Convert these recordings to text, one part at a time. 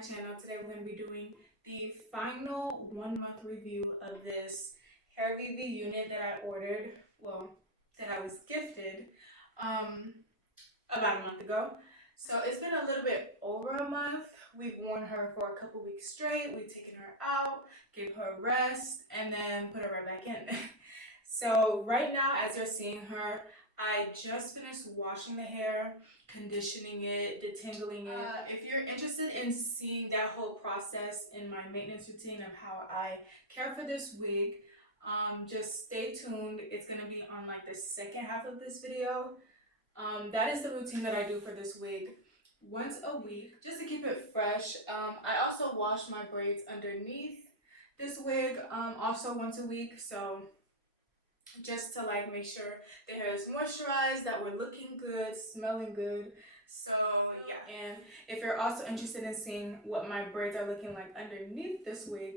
channel. Today we're going to be doing the final 1 month review of this HAIRVIVI unit that I ordered, well, that I was gifted about a month ago. So it's been a little bit over a month. We've worn her for a couple weeks straight. We've taken her out, gave her a rest, and then put her right back in. So right now, as you're seeing her, I just finished washing the hair, conditioning it, detangling it. If you're interested in seeing that whole process in my maintenance routine of how I care for this wig, just stay tuned. It's gonna be on like the second half of this video. That is the routine that I do for this wig once a week, just to keep it fresh. I also wash my braids underneath this wig also once a week, so just to like make sure the hair is moisturized, that we're looking good, smelling good. So yeah, and if you're also interested in seeing what my braids are looking like underneath this wig,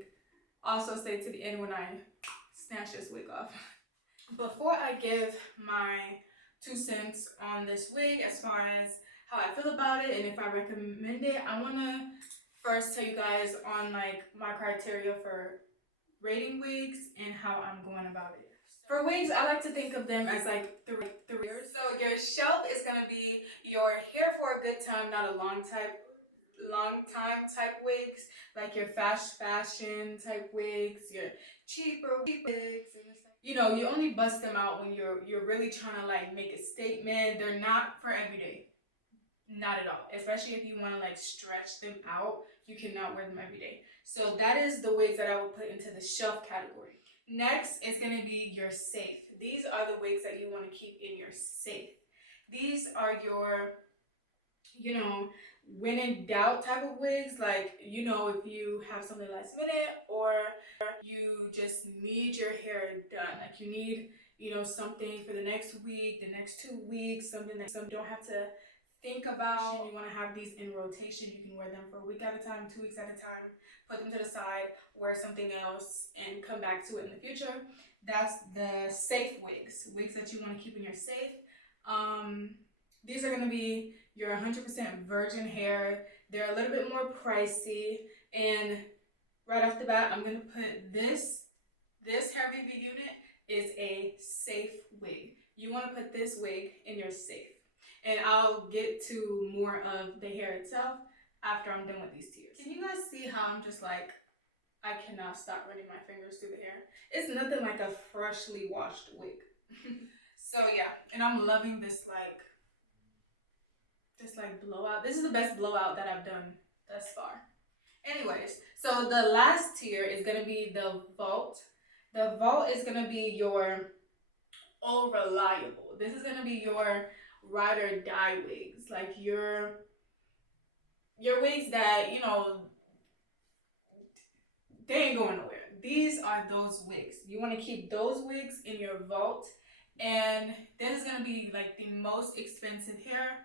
also stay to the end when I snatch this wig off. Before I give my 2 cents on this wig as far as how I feel about it and if I recommend it, I want to first tell you guys on like my criteria for rating wigs and how I'm going about it. For wigs, I like to think of them as like three. So your shelf is gonna be your here for a good time, not a long time type wigs, like your fast fashion type wigs, your cheaper wigs. You know, you only bust them out when you're really trying to like make a statement. They're not for every day. Not at all. Especially if you want to like stretch them out, you cannot wear them every day. So that is the wigs that I would put into the shelf category. Next is going to be your safe. These are the wigs that you want to keep in your safe. These are your, you know, when in doubt type of wigs. Like, you know, if you have something last minute or you just need your hair done. Like you need, you know, something for the next week, the next 2 weeks, something that you don't have to think about. You want to have these in rotation. You can wear them for a week at a time, 2 weeks at a time, put them to the side, wear something else, and come back to it in the future. That's the safe wigs that you want to keep in your safe. These are going to be your 100% virgin hair. They're a little bit more pricey, and right off the bat, I'm going to put this HAIRVIVI unit is a safe wig. You want to put this wig in your safe. And I'll get to more of the hair itself after I'm done with these tiers. Can you guys see how I'm just like, I cannot stop running my fingers through the hair? It's nothing like a freshly washed wig. So yeah, and I'm loving this like blowout. This is the best blowout that I've done thus far. Anyways, so the last tier is gonna be the vault. The vault is gonna be your all reliable. This is gonna be your ride or die wigs, like your wigs that, you know, they ain't going nowhere. These are those wigs. You want to keep those wigs in your vault, and this is gonna be like the most expensive hair,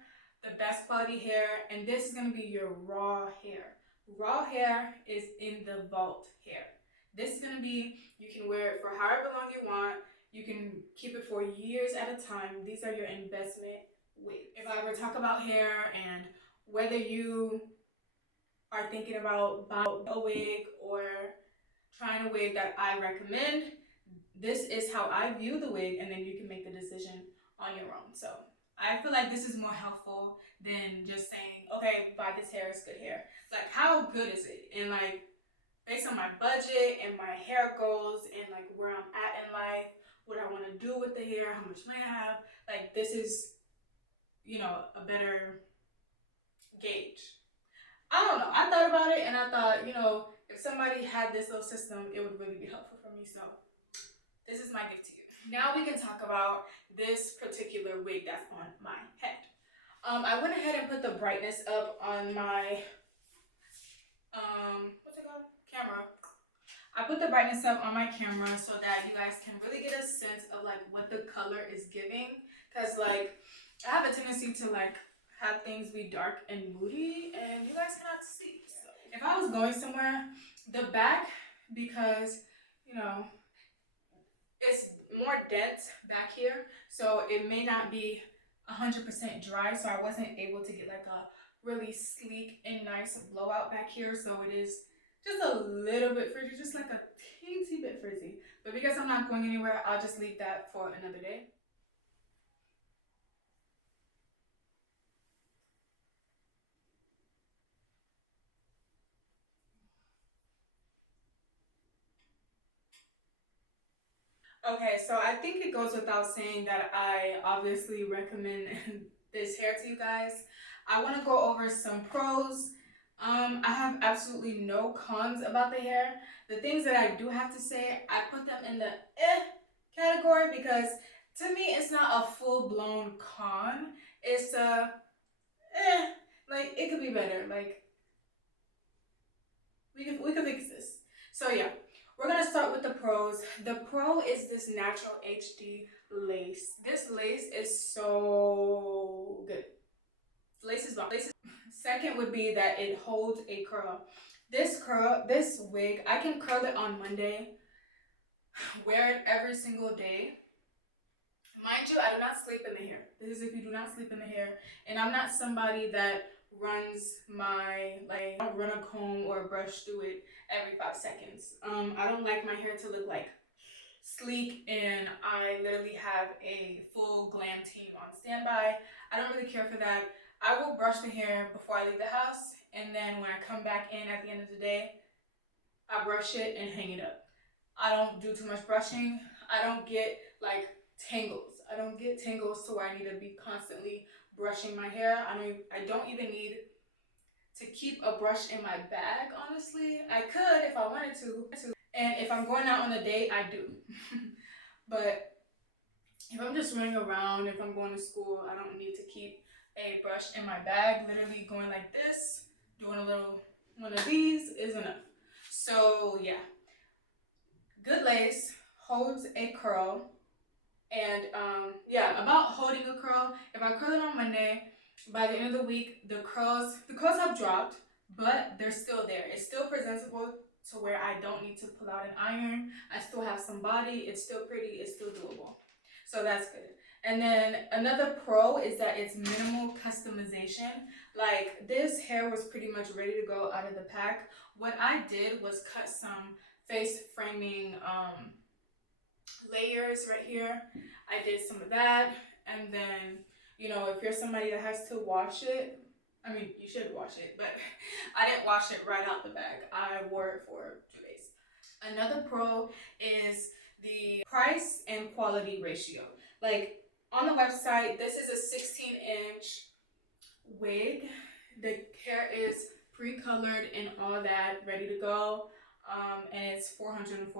the best quality hair, and this is gonna be your raw hair. Raw hair is in the vault hair. This is gonna be, you can wear it for however long you want. You can keep it for years at a time. These are your investment wigs. If I ever talk about hair and whether you are thinking about buying a wig or trying a wig that I recommend, this is how I view the wig, and then you can make the decision on your own. So I feel like this is more helpful than just saying, okay, buy this hair, it's good hair. Like, how good is it? And like, based on my budget and my hair goals and like where I'm at in life, what I want to do with the hair, how much money I have, like this is, you know, a better gauge. I don't know. I thought about it and I thought, you know, if somebody had this little system, it would really be helpful for me. So this is my gift to you. Now we can talk about this particular wig that's on my head. I went ahead and put the brightness up on my, what's it called? Camera. I put the brightness up on my camera so that you guys can really get a sense of like what the color is giving. Cause like, I have a tendency to like have things be dark and moody and you guys cannot see. So if I was going somewhere, the back, because you know, it's more dense back here, so it may not be 100% dry, so I wasn't able to get like a really sleek and nice blowout back here, so it is just a little bit frizzy, just like a teensy bit frizzy. But because I'm not going anywhere, I'll just leave that for another day. Okay, so I think it goes without saying that I obviously recommend this hair to you guys. I want to go over some pros. I have absolutely no cons about the hair. The things that I do have to say, I put them in the category because to me it's not a full-blown con. It's a like it could be better. Like we could fix this. So yeah, we're gonna start with the pros. The pro is this natural HD lace. This lace is so good. Lace is bomb. Second would be that it holds a curl. This wig, I can curl it on Monday, wear it every single day. Mind you, I do not sleep in the hair. This is if you do not sleep in the hair. And I'm not somebody that runs my, like, I don't run a comb or a brush through it every 5 seconds. I don't like my hair to look like sleek, and I literally have a full glam team on standby. I don't really care for that. I will brush the hair before I leave the house, and then when I come back in at the end of the day, I brush it and hang it up. I don't do too much brushing. I don't get like tangles. I don't get tangles to where I need to be constantly brushing my hair. I don't even need to keep a brush in my bag, honestly. I could if I wanted to. And if I'm going out on a date, I do. But if I'm just running around, if I'm going to school, I don't need to keep a brush in my bag. Literally going like this, doing a little one of these is enough. So yeah, good lace, holds a curl. And yeah, about holding a curl, if I curl it on Monday, by the end of the week, the curls have dropped, but they're still there. It's still presentable to where I don't need to pull out an iron. I still have some body. It's still pretty. It's still doable. So that's good. And then another pro is that it's minimal customization. Like this hair was pretty much ready to go out of the pack. What I did was cut some face framing layers right here. I did some of that, and then you know, if you're somebody that has to wash it, I mean you should wash it, but I didn't wash it right out the bag. I wore it for 2 days. Another pro is the price and quality ratio. Like on the website, this is a 16-inch wig. The hair is pre-colored and all that, ready to go, and it's $404.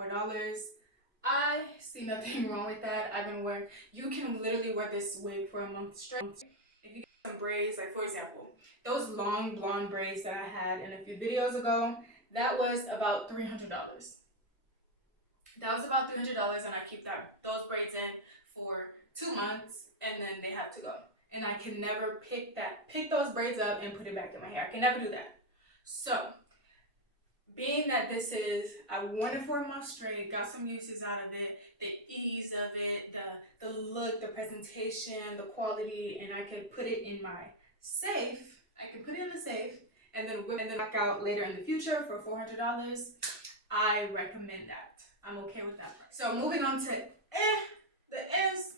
I see nothing wrong with that. I've been wearing, you can literally wear this wig for a month straight. If you get some braids, like for example, those long blonde braids that I had in a few videos ago, that was about $300. That was about $300, and I keep those braids in for 2 months, and then they have to go. And I can never pick those braids up and put it back in my hair. I can never do that. So being that this is, I wore it for a month straight, got some uses out of it, the ease of it, the look, the presentation, the quality, and I could put it in my safe. I can put it in the safe and then back out later in the future for $400. I recommend that. I'm okay with that. So moving on to the S's,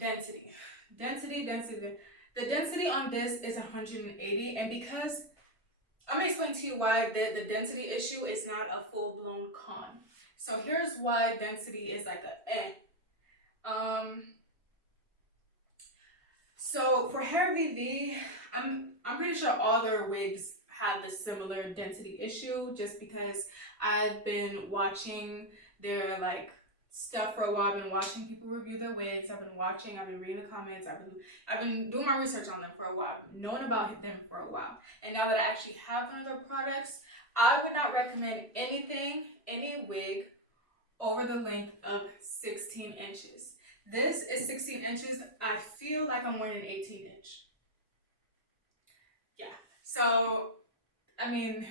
density. The density on this is 180, and because I'm gonna explain to you why the density issue is not a full-blown con. So here's why density is like a So for HAIRVIVI, I'm pretty sure all their wigs have the similar density issue, just because I've been watching their like stuff for a while. I've been watching people review their wigs. I've been reading the comments. I've been doing my research on them for a while, knowing about them for a while. And now that I actually have one of their products, I would not recommend any wig over the length of 16 inches. This is 16 inches. I feel like I'm wearing an 18-inch. Yeah. So, I mean,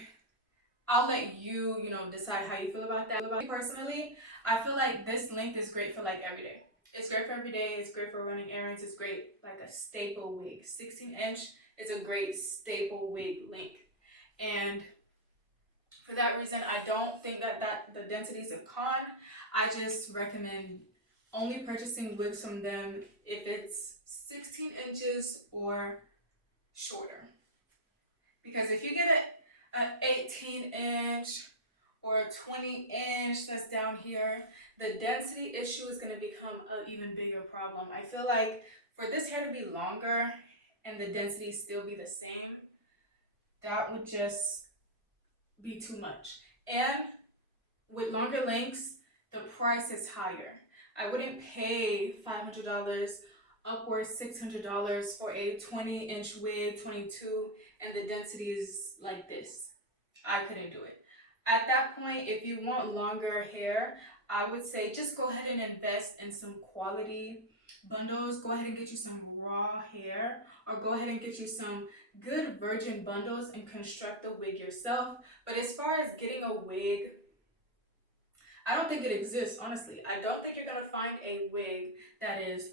I'll let you, decide how you feel about that. Me personally, I feel like this length is great for like every day. It's great for every day. It's great for running errands. It's great like a staple wig. 16-inch is a great staple wig length. And for that reason, I don't think that the density is a con. I just recommend only purchasing wigs from them if it's 16 inches or shorter. Because if you get an 18-inch or a 20-inch that's down here, the density issue is going to become an even bigger problem. I feel like for this hair to be longer and the density still be the same, that would just be too much. And with longer lengths, the price is higher. I wouldn't pay $500, upwards $600 for a 20-inch wig, 22, and the density is like this. I couldn't do it. At that point, if you want longer hair, I would say just go ahead and invest in some quality bundles. Go ahead and get you some raw hair, or go ahead and get you some good virgin bundles and construct the wig yourself. But as far as getting a wig, I don't think it exists, honestly. I don't think you're gonna find a wig that is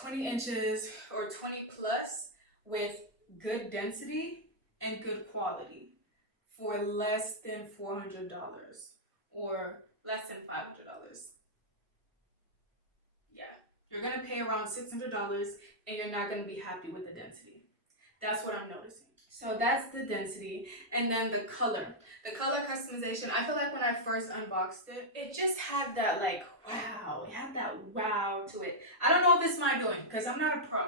20 inches or 20 plus with good density and good quality for less than $400 or less than $500. Yeah, you're gonna pay around $600 and you're not gonna be happy with the density. That's what I'm noticing. So that's the density. And then the color customization. I feel like when I first unboxed it, it just had that like wow. It had that wow to it. I don't know if it's my doing because I'm not a pro.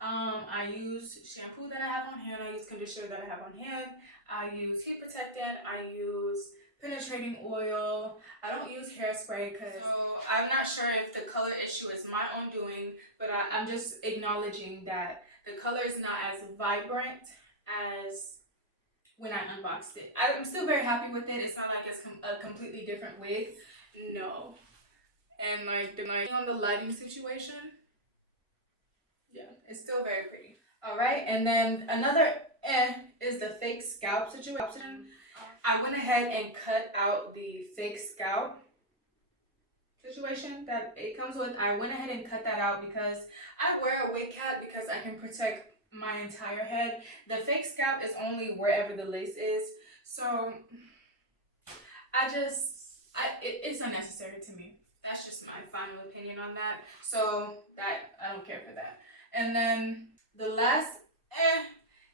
I use shampoo that I have on hand. I use conditioner that I have on hand. I use heat protectant. I use penetrating oil. I don't use hairspray because I'm not sure if the color issue is my own doing, but I'm just acknowledging that the color is not as vibrant as when I unboxed it. I'm still very happy with it. It's not like it's a completely different wig. No. And like on the lighting situation, yeah, it's still very pretty. All right, and then another is the fake scalp situation. I went ahead and cut out the fake scalp situation that it comes with. I went ahead and cut that out because I wear a wig cap because I can protect my entire head. The fake scalp is only wherever the lace is. So it's unnecessary to me. That's just my final opinion on that. So that I don't care for that. And then the last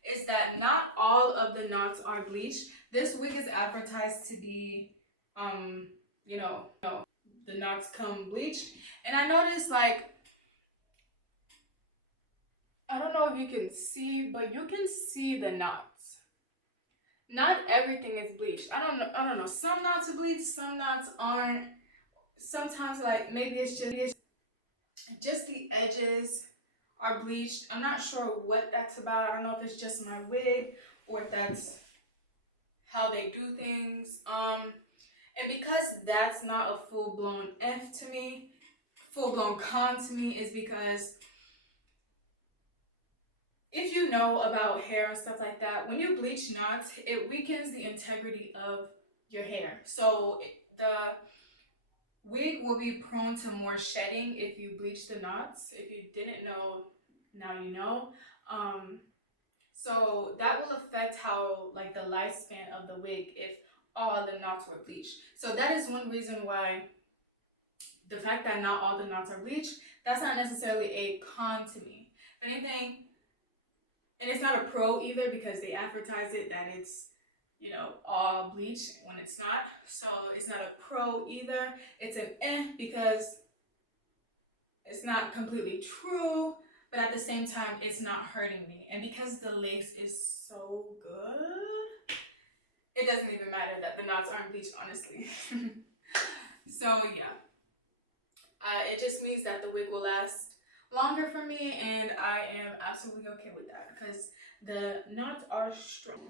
is that not all of the knots are bleached. This wig is advertised to be you know, the knots come bleached. And I noticed, like, I don't know if you can see, but you can see the knots. Not everything is bleached. I don't know. Some knots are bleached, some knots aren't. Sometimes, like, maybe it's just the edges are bleached. I'm not sure what that's about. I don't know if it's just my wig or if that's how they do things. And because that's not a full-blown F to me, full-blown con to me, is because if you know about hair and stuff like that, when you bleach knots, it weakens the integrity of your hair. So the wig will be prone to more shedding if you bleach the knots. If you didn't know, now you know. So that will affect how, like, the lifespan of the wig if all the knots were bleached. So that is one reason why the fact that not all the knots are bleached, that's not necessarily a con to me. If anything, and it's not a pro either because they advertise it that it's, you know, all bleach when it's not. So it's not a pro either. It's an because it's not completely true, but at the same time, it's not hurting me. And because the lace is so good, it doesn't even matter that the knots aren't bleached, honestly. So yeah, it just means that the wig will last longer for me, and I am absolutely okay with that because the knots are strong.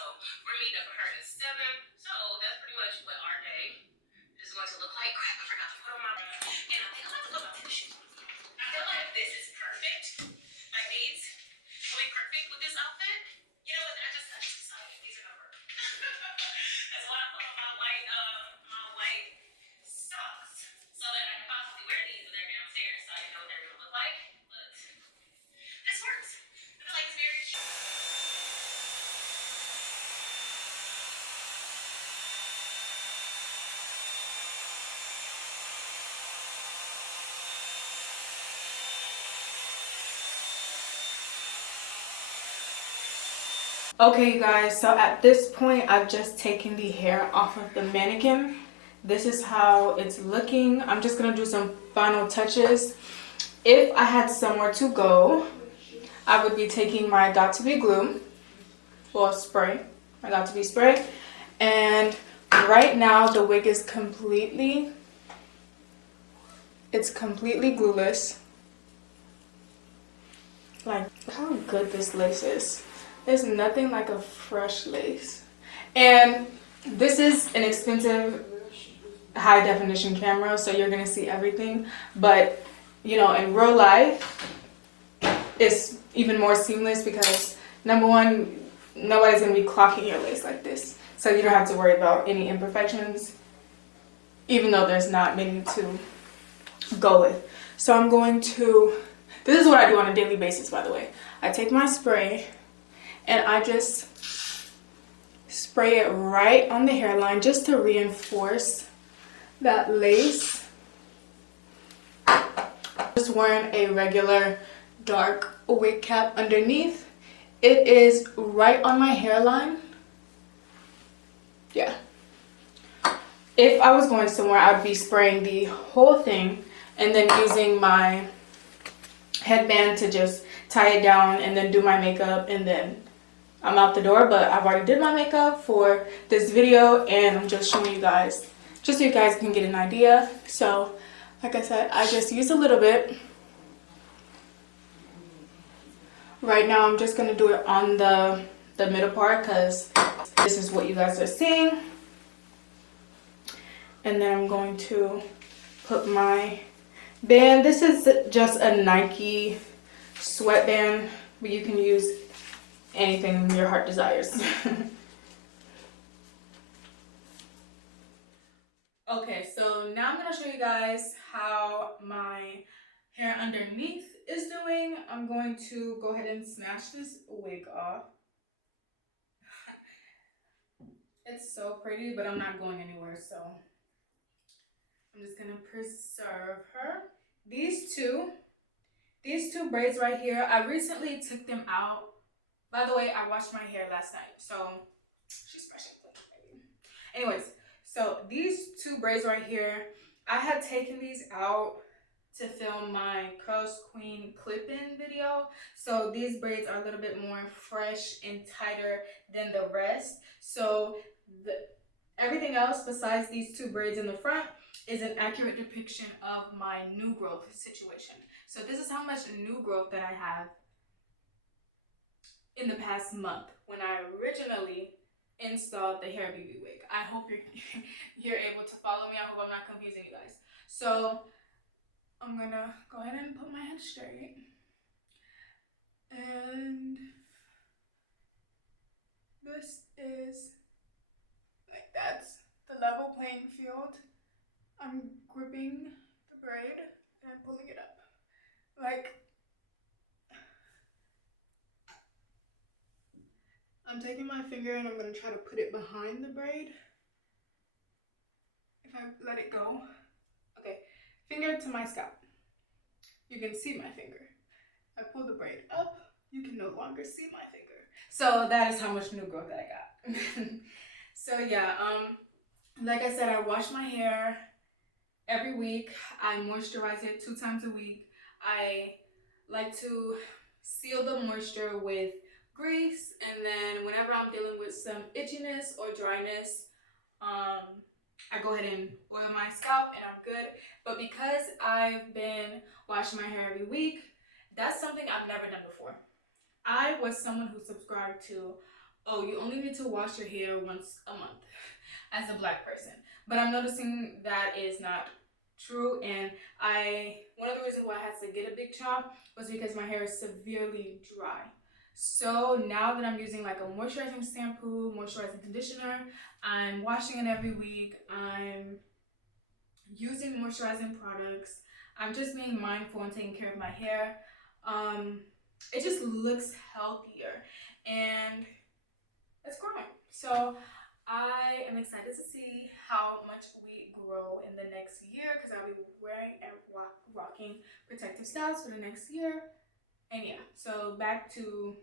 So we're meeting up with her at 7. So that's pretty much what our day is going to look like. Crap, I forgot to put on my, and I think I'm about to put my tennis shoes on. I feel like this is perfect. Like these will be perfect with this outfit. You know what? I just decided these are gonna work. That's why I put on my white socks so that I can possibly wear these when they're downstairs. So I didn't know what they're gonna look like, but this works. I feel like it's very. Okay, you guys, so at this point I've just taken the hair off of the mannequin. This is how it's looking. I'm just gonna do some final touches. If I had somewhere to go, I would be taking my Got To Be glue, well, spray, my Got To Be spray, and right now the wig is completely glueless. Like, how good this lace is. There's nothing like a fresh lace. And this is an expensive high definition camera, so you're gonna see everything. But, you know, in real life, it's even more seamless because, number one, nobody's gonna be clocking your lace like this. So you don't have to worry about any imperfections, even though there's not many to go with. So I'm going to, this is what I do on a daily basis, by the way. I take my spray and I just spray it right on the hairline just to reinforce that lace. Just wearing a regular dark wig cap underneath. It is right on my hairline. Yeah. If I was going somewhere, I'd be spraying the whole thing and then using my headband to just tie it down and then do my makeup, and then I'm out the door. But I've already did my makeup for this video and I'm just showing you guys just so you guys can get an idea. So like I said, I just used a little bit. Right now I'm just gonna do it on the middle part because this is what you guys are seeing. And then I'm going to put my band. This is just a Nike sweatband, but you can use anything your heart desires. Okay, so now I'm gonna show you guys how my hair underneath is doing. I'm going to go ahead and snatch this wig off. It's so pretty, but I'm not going anywhere, so I'm just gonna preserve her. These two braids right here, I recently took them out. By the way, I washed my hair last night, so she's fresh and clean, baby. Anyways, so these two braids right here, I had taken these out to film my Curls Queen clip-in video. So these braids are a little bit more fresh and tighter than the rest. So everything else besides these two braids in the front is an accurate depiction of my new growth situation. So this is how much new growth that I have in the past month when I originally installed the HAIRVIVI wig. I hope you're able to follow me. I hope I'm not confusing you guys. So I'm gonna go ahead and put my head straight. And this is, like, that's the level playing field. I'm gripping the braid and I'm pulling it up. Like, I'm taking my finger and I'm gonna try to put it behind the braid. If I let it go. Okay, finger to my scalp. You can see my finger. I pull the braid up, you can no longer see my finger. So that is how much new growth that I got. So yeah, like I said, I wash my hair every week. I moisturize it 2 times a week. I like to seal the moisture with grease, and then whenever I'm dealing with some itchiness or dryness, I go ahead and oil my scalp and I'm good. But because I've been washing my hair every week, that's something I've never done before. I was someone who subscribed to oh, you only need to wash your hair once a month as a black person. But I'm noticing that is not true, and one of the reasons why I had to get a big chop was because my hair is severely dry. So now that I'm using like a moisturizing shampoo, moisturizing conditioner, I'm washing it every week, I'm using moisturizing products, I'm just being mindful and taking care of my hair. It just looks healthier and it's growing. So I am excited to see how much we grow in the next year because I'll be wearing and rocking protective styles for the next year. And yeah, so back to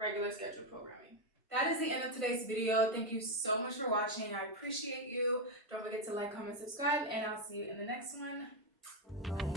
regular scheduled programming. That is the end of today's video. Thank you so much for watching. I appreciate you. Don't forget to like, comment, subscribe, and I'll see you in the next one.